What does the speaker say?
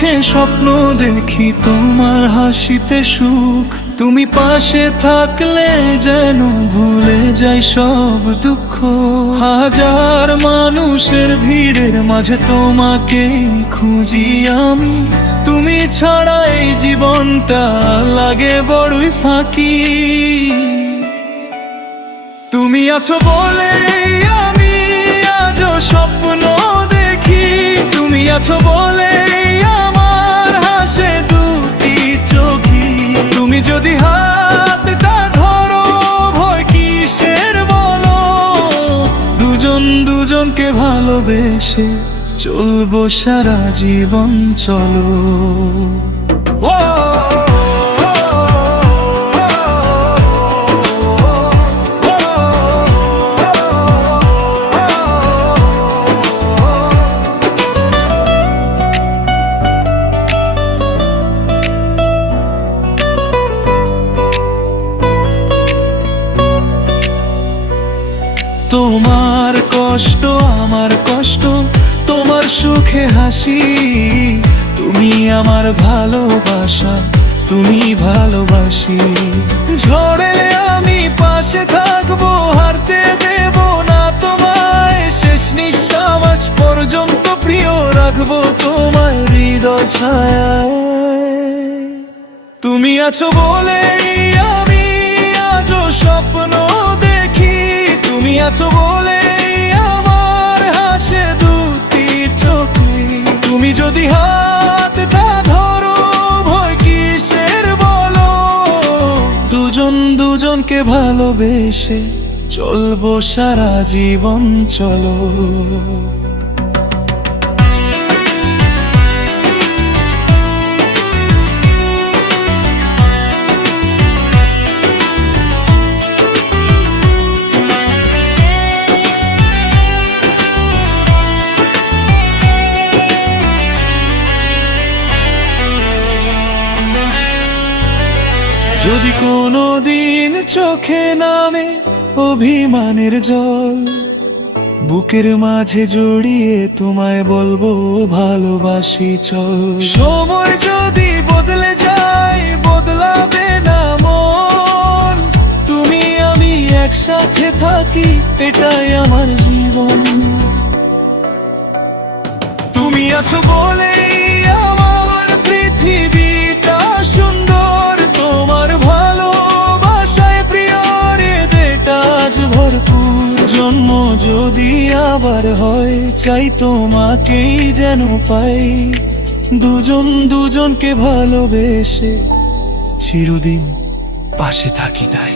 চোখে স্বপ্ন দেখি তোমার হাসিতে সুখ। তুমি পাশে থাকলে যেন ভুলে যাই সব দুঃখ। হাজার মানুষের ভিড়ের মাঝে তোমাকেই খুঁজি আমি। তুমি ছাড়া এই জীবনটা লাগে বড়ই ফাঁকি। তুমি আছো বলে আমি আজও স্বপ্ন দেখি। তুমি আছো বলে আমার হাসে দুটি চোখি। তুমি যদি হাতটা ধরো ভয় কিসের বলো। দুজন দুজনকে ভালোবেসে চলবো সারা জীবন চলো। তোমার কষ্ট আমার কষ্ট, তোমার সুখে হাসি। তুমি আমার ভালোবাসা, তুমি ভালোবাসি। ঝড়ে আমি পাশে থাকবো, হারতে দেব না তোমায়। শেষ নিঃশ্বাস পর্যন্ত প্রিয় রাখবো তোমায় হৃদয় ছায়ায়। তুমি আছো বলেই আমি আজও স্বপ্ন দেখি। তুমি আছো বলে আমার হাসে দুটি চোখে। তুমি যদি হাতটা ধরো ভয় কিসের বলো। দুজন দুজনকে ভালোবেসে চলবো সারা জীবন চলো। যদি কোনো দিন চোখে নামে অভিমানের জল, বুকের মাঝে জড়িয়ে তোমায় বলবো ভালোবাসি চল। সময় যদি বদলে যায় বদলাবে না মন। তুমি আমি একসাথে থাকি এটাই আমার জীবন। তুমি আছো বলেই আমার পৃথিবীটা সুন্দর। তোমার ভালোবাসায় প্রিয় হৃদয়টা আজ ভরপুর। জন্ম যদি আবার হয় চাই তোমাকেই যেন পাই। দুজন দুজনকে ভালোবেসে চিরদিন পাশে থাকি তাই।